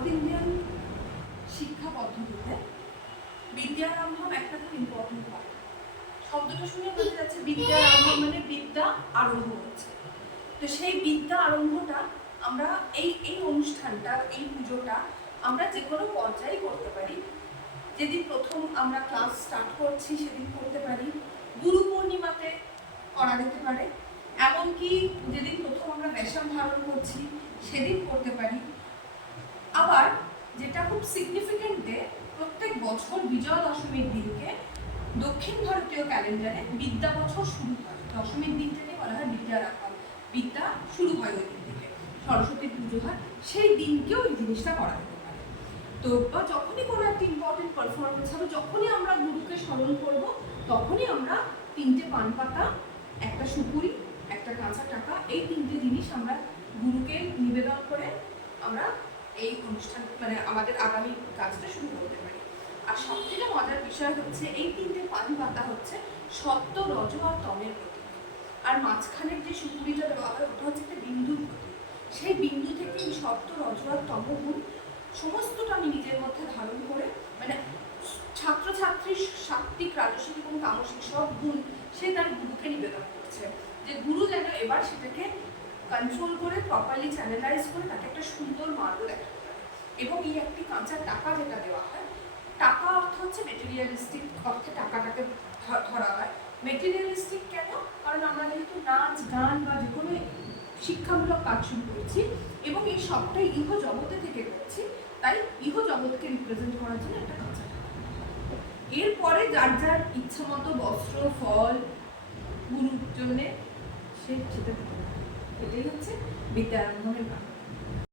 South Indian শিক্ষা পদ্ধতিতে বিদ্যারম্ভম একটা খুব ইম্পর্টেন্ট পার্ট। শব্দটা শুনে বোঝা যাচ্ছে বিদ্যারম্ভম মানে বিদ্যা আরম্ভ হচ্ছে। তো সেই বিদ্যা আরম্ভটা আমরা এই অনুষ্ঠানটা, এই পুজোটা আমরা যে কোনো পর্যায়ে করতে পারি। যেদিন প্রথম আমরা ক্লাস স্টার্ট করছি সেদিন করতে পারি, গুরু পূর্ণিমাতে করা যেতে পারে, এমনকি যেদিন প্রথম আমরা বেশাম ধারণ করছি সেদিন করতে পারি। আবার যেটা খুব সিগনিফিকেন্ট ডে, প্রত্যেক বছর বিজয়া দশমীর দিনকে দক্ষিণ ভারতীয় ক্যালেন্ডারে বিদ্যা বছর শুরু হয়। দশমীর দিনটাকে বলা হয় বিদ্যারম্ভম, বিদ্যা শুরু হয় ওই দিন থেকে, সরস্বতীর পুজো হয়, সেই দিনকেও এই জিনিসটা করা যেতে পারে। তো বা যখনই কোনো একটা ইম্পর্টেন্ট পারফরমেন্স হবে, যখনই আমরা গুরুকে স্মরণ করব, তখনই আমরা 3টে পান পাতা, একটা সুপুরি, একটা কাঁচা টাকা, এই 3টে জিনিস আমরা গুরুকে নিবেদন করে আমরা এই অনুষ্ঠান মানে আমাদের আগামী কাজটা শুরু করতে পারি। আর সব থেকে মজার বিষয় হচ্ছে এই 3টে পান পাতা হচ্ছে সত্য, রজ আর তমের প্রতীক। আর মাঝখানের যে সুপুরিটা দেওয়া হয় ওটা হচ্ছে একটা বিন্দুর প্রতীক। সেই বিন্দু থেকে এই সত্য, রজ আর তম গুণ সমস্তটা আমি নিজের মধ্যে ধারণ করে, মানে ছাত্রছাত্রীর সাত্ত্বিক, রাজসিক এবং তামসিক সব গুণ সে তার গুরুকে নিবেদন করছে, যে গুরু যেন এবার সেটাকে কন্ট্রোল করে, প্রপারলি চ্যানেলাইজ করে তাকে একটা সুন্দর মার্গ দেখাতে পারে। এবং এই একটি কাঁচা টাকা যেটা দেওয়া হয়, টাকা অর্থ হচ্ছে মেটেরিয়ালিস্টিক অর্থে টাকাটাকে ধরা হয়। মেটেরিয়ালিস্টিক কেন? কারণ আমরা যেহেতু নাচ, গান বা যে কোনো শিক্ষামূলক কাজ শুরু করছি এবং এই সবটাই ইহ জগতে থেকে করছি, তাই ইহ জগৎকে রিপ্রেজেন্ট করার জন্য একটা কাঁচা টাকা। এরপরে যার যার ইচ্ছা মতো বস্ত্র, ফল গুরুর জন্যে সে যেতে পারে। এটাই হচ্ছে বিদ্যারম্ভমের ব্যাপার।